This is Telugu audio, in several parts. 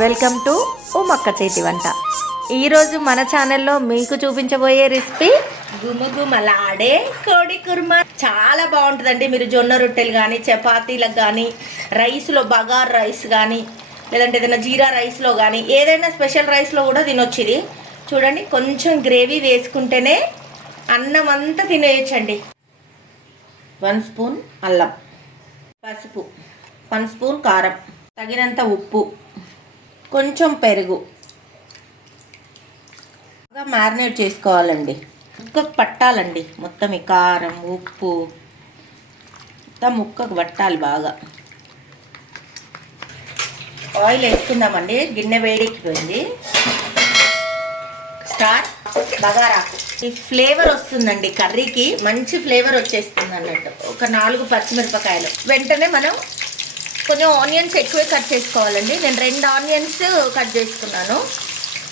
వెల్కమ్ టు ఉమక్క చేతి వంట. ఈరోజు మన ఛానల్లో మీకు చూపించబోయే రెసిపీ గుమగుమలాడే కోడి కుర్మా. చాలా బాగుంటుందండి. మీరు జొన్న రొట్టెలు కానీ, చపాతీలకు కానీ, రైస్లో బగార్ రైస్ కానీ, లేదంటే ఏదైనా జీరా రైస్లో కానీ, ఏదైనా స్పెషల్ రైస్లో కూడా తినొచ్చు. ఇది చూడండి, కొంచెం గ్రేవీ వేసుకుంటేనే అన్నం అంతా తినేయచ్చండి. 1 స్పూన్ అల్లం, పసుపు, 1 స్పూన్ కారం, తగినంత ఉప్పు, కొంచెం పెరుగు బాగా మ్యారినేట్ చేసుకోవాలండి. ముక్కకు పట్టాలండి మొత్తం ఈ కారం ఉప్పు మొత్తం ముక్కకు పట్టాలి బాగా. ఆయిల్ వేసుకుందామండి. గిన్నె వేడెక్కిపోయింది. స్టార్ట్. బగారాకు ఈ ఫ్లేవర్ వస్తుందండి, కర్రీకి మంచి ఫ్లేవర్ వచ్చేస్తుంది అన్నట్టు. ఒక 4 పచ్చిమిరపకాయలు. వెంటనే మనం కొంచెం ఆనియన్స్ ఎక్కువే కట్ చేసుకోవాలండి. నేను 2 ఆనియన్స్ కట్ చేసుకున్నాను.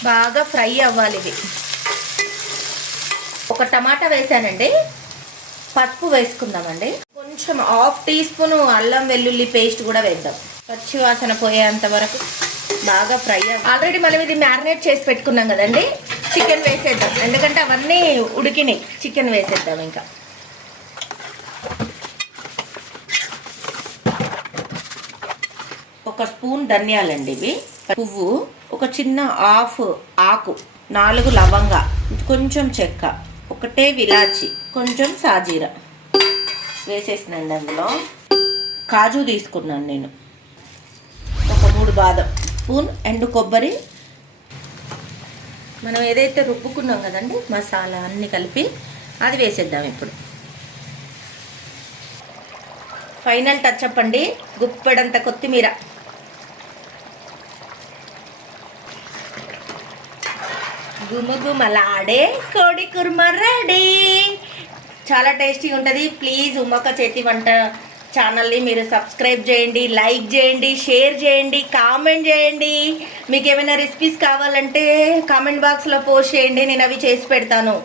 బాగా ఫ్రై అవ్వాలి ఇవి. ఒక టమాటా వేసానండి. పసుపు వేసుకుందామండి. కొంచెం 1/2 టీ స్పూన్ అల్లం వెల్లుల్లి పేస్ట్ కూడా వేద్దాం. పచ్చి వాసన పోయేంత వరకు బాగా ఫ్రై అవ్వాలి. ఆల్రెడీ మనం ఇది మ్యారినేట్ చేసి పెట్టుకున్నాం కదండి. చికెన్ వేసేద్దాం, ఎందుకంటే అవన్నీ ఉడికినాయి. చికెన్ వేసేద్దాం. ఇంకా ఒక స్పూన్ ధనియాలండి ఇవి, పువ్వు, ఒక చిన్న హాఫ్ ఆకు, 4 లవంగా, కొంచెం చెక్క, ఒకటే విలాచి, కొంచెం సాజీరా వేసేసినండి. అందులో కాజు తీసుకున్నాను నేను, ఒక 3 బాదం, స్పూన్ ఎండు కొబ్బరి. మనం ఏదైతే రుబ్బుకున్నాం కదండి మసాలా అన్నీ కలిపి, అది వేసేద్దాం ఇప్పుడు. ఫైనల్ టచ్అప్ అండి, గుప్పెడంత కొత్తిమీర. గుమగుమలాడే కోడి కుర్మా రెడీ. చాలా టేస్టీగా ఉంటుంది. ప్లీజ్ ఉమక్క చేతి వంట ఛానల్ని మీరు సబ్స్క్రైబ్ చేయండి, లైక్ చేయండి, షేర్ చేయండి, కామెంట్ చేయండి. మీకు ఏమైనా రెసిపీస్ కావాలంటే కామెంట్ బాక్స్లో పోస్ట్ చేయండి, నేను అవి చేసి పెడతాను.